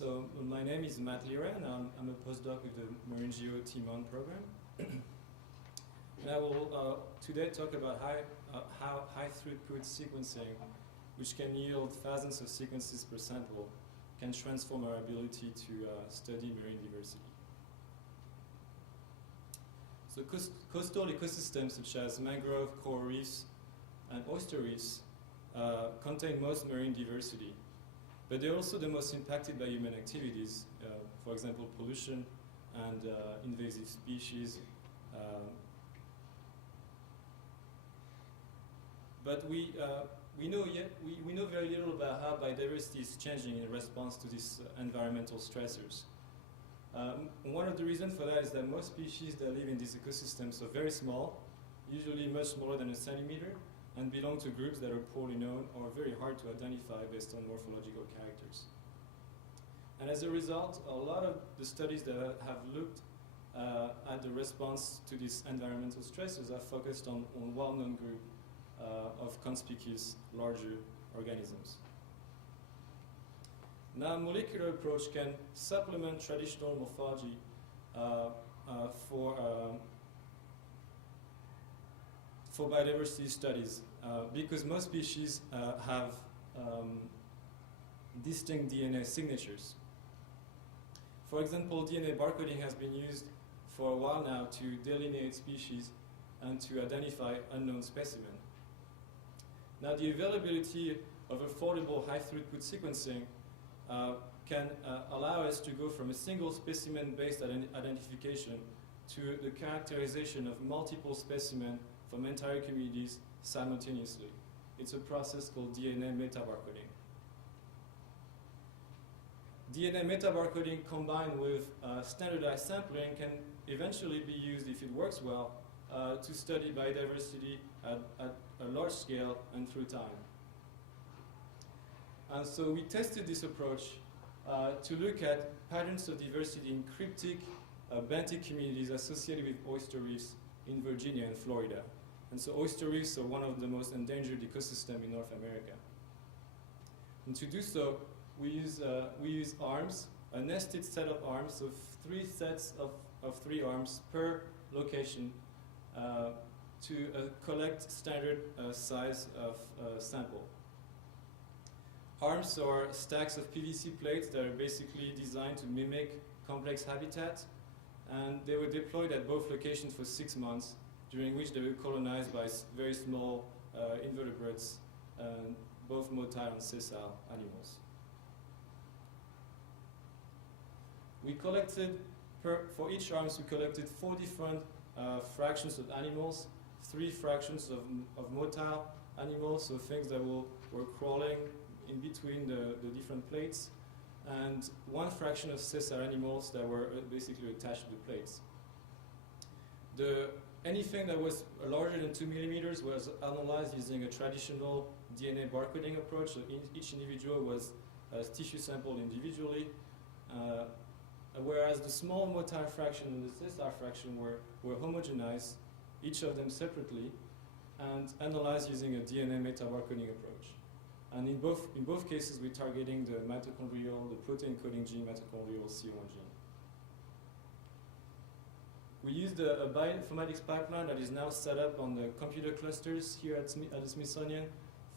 So my name is Matthieu Leray, and I'm a postdoc with the Marine Geo Team On program. And I will today talk about how high throughput sequencing, which can yield thousands of sequences per sample, can transform our ability to study marine diversity. So coastal ecosystems such as mangrove, coral reefs, and oyster reefs contain most marine diversity. But they're also the most impacted by human activities, for example, pollution and invasive species. But we know very little about how biodiversity is changing in response to these environmental stressors. One of the reasons for that is that most species that live in these ecosystems are very small, usually much smaller than a centimeter, and belong to groups that are poorly known or very hard to identify based on morphological characters. And as a result, a lot of the studies that have looked at the response to these environmental stresses are focused on well-known group of conspicuous larger organisms. Now, a molecular approach can supplement traditional morphology for biodiversity studies because most species have distinct DNA signatures. For example, DNA barcoding has been used for a while now to delineate species and to identify unknown specimens. Now, the availability of affordable high-throughput sequencing can allow us to go from a single specimen-based identification to the characterization of multiple specimens from entire communities simultaneously. It's a process called DNA metabarcoding. DNA metabarcoding combined with standardized sampling can eventually be used, if it works well, to study biodiversity at a large scale and through time. And so we tested this approach to look at patterns of diversity in cryptic, benthic communities associated with oyster reefs in Virginia and Florida. And so oyster reefs are one of the most endangered ecosystems in North America. And to do so, we use arms, a nested set of arms, of 3 sets of 3 arms per location to collect standard size of sample. Arms are stacks of PVC plates that are basically designed to mimic complex habitat, and they were deployed at both locations for 6 months, during which they were colonized by very small invertebrates, both motile and sessile animals. We collected, for each arms, we collected 4 different fractions of animals, 3 fractions of motile animals, so things that were crawling in between the different plates, and 1 fraction of sessile animals that were basically attached to the plates. Anything that was larger than 2 millimeters was analyzed using a traditional DNA barcoding approach, so each individual was tissue sampled individually, whereas the small motile fraction and the sessile fraction were homogenized, each of them separately, and analyzed using a DNA metabarcoding approach. And in both cases, we're targeting the protein coding gene, mitochondrial CO1 gene. We used a bioinformatics pipeline that is now set up on the computer clusters here at the Smithsonian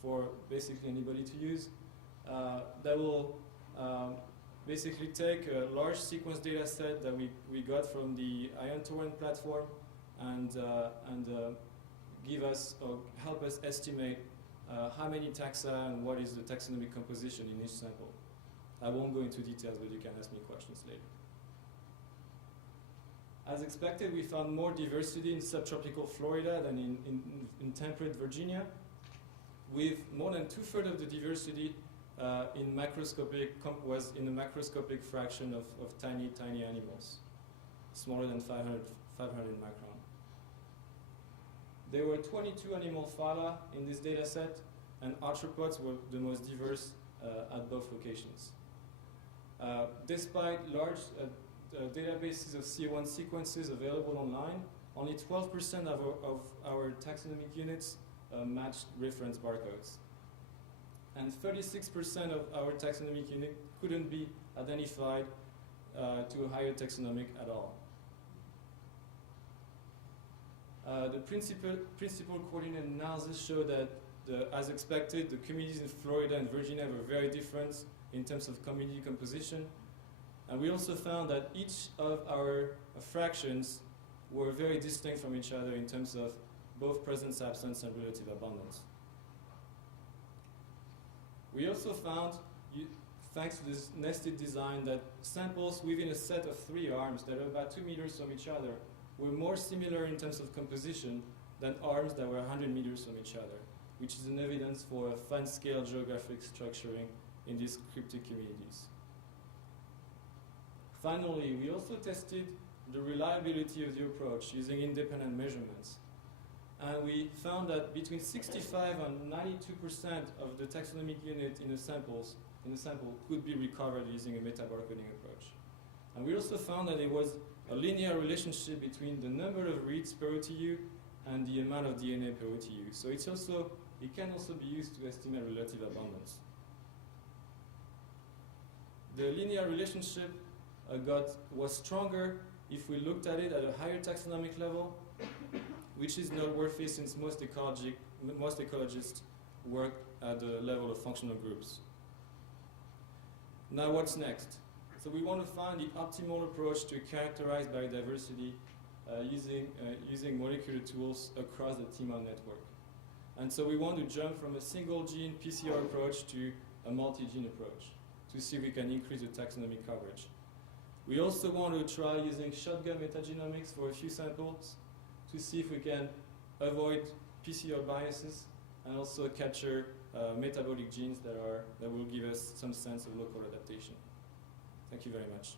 for basically anybody to use. That will basically take a large sequence data set that we got from the Ion Torrent platform and give us or help us estimate how many taxa and what is the taxonomic composition in each sample. I won't go into details, but you can ask me questions later. As expected, we found more diversity in subtropical Florida than in temperate Virginia, with more than 2/3 of the diversity was in the macroscopic fraction of tiny animals, smaller than 500 micron. There were 22 animal phyla in this data set, and arthropods were the most diverse at both locations. Despite large databases of CO1 sequences available online, only 12% of our taxonomic units matched reference barcodes. and 36% of our taxonomic unit couldn't be identified to a higher taxonomic at all. The principal coordinate analysis showed that, as expected, the communities in Florida and Virginia were very different in terms of community composition. And we also found that each of our fractions were very distinct from each other in terms of both presence, absence, and relative abundance. We also found, thanks to this nested design, that samples within a set of 3 arms that are about 2 meters from each other were more similar in terms of composition than arms that were 100 meters from each other, which is an evidence for a fine-scale geographic structuring in these cryptic communities. Finally, we also tested the reliability of the approach using independent measurements. And we found that between 65 and 92% of the taxonomic unit in the sample could be recovered using a metabarcoding approach. And we also found that there was a linear relationship between the number of reads per OTU and the amount of DNA per OTU. So it can also be used to estimate relative abundance. The linear relationship was stronger if we looked at it at a higher taxonomic level, which is noteworthy since most ecologists work at the level of functional groups. Now what's next? So we want to find the optimal approach to characterize biodiversity using molecular tools across the TMO network. And so we want to jump from a single gene PCR approach to a multi-gene approach to see if we can increase the taxonomic coverage. We also want to try using shotgun metagenomics for a few samples to see if we can avoid PCR biases and also capture metabolic genes that will give us some sense of local adaptation. Thank you very much.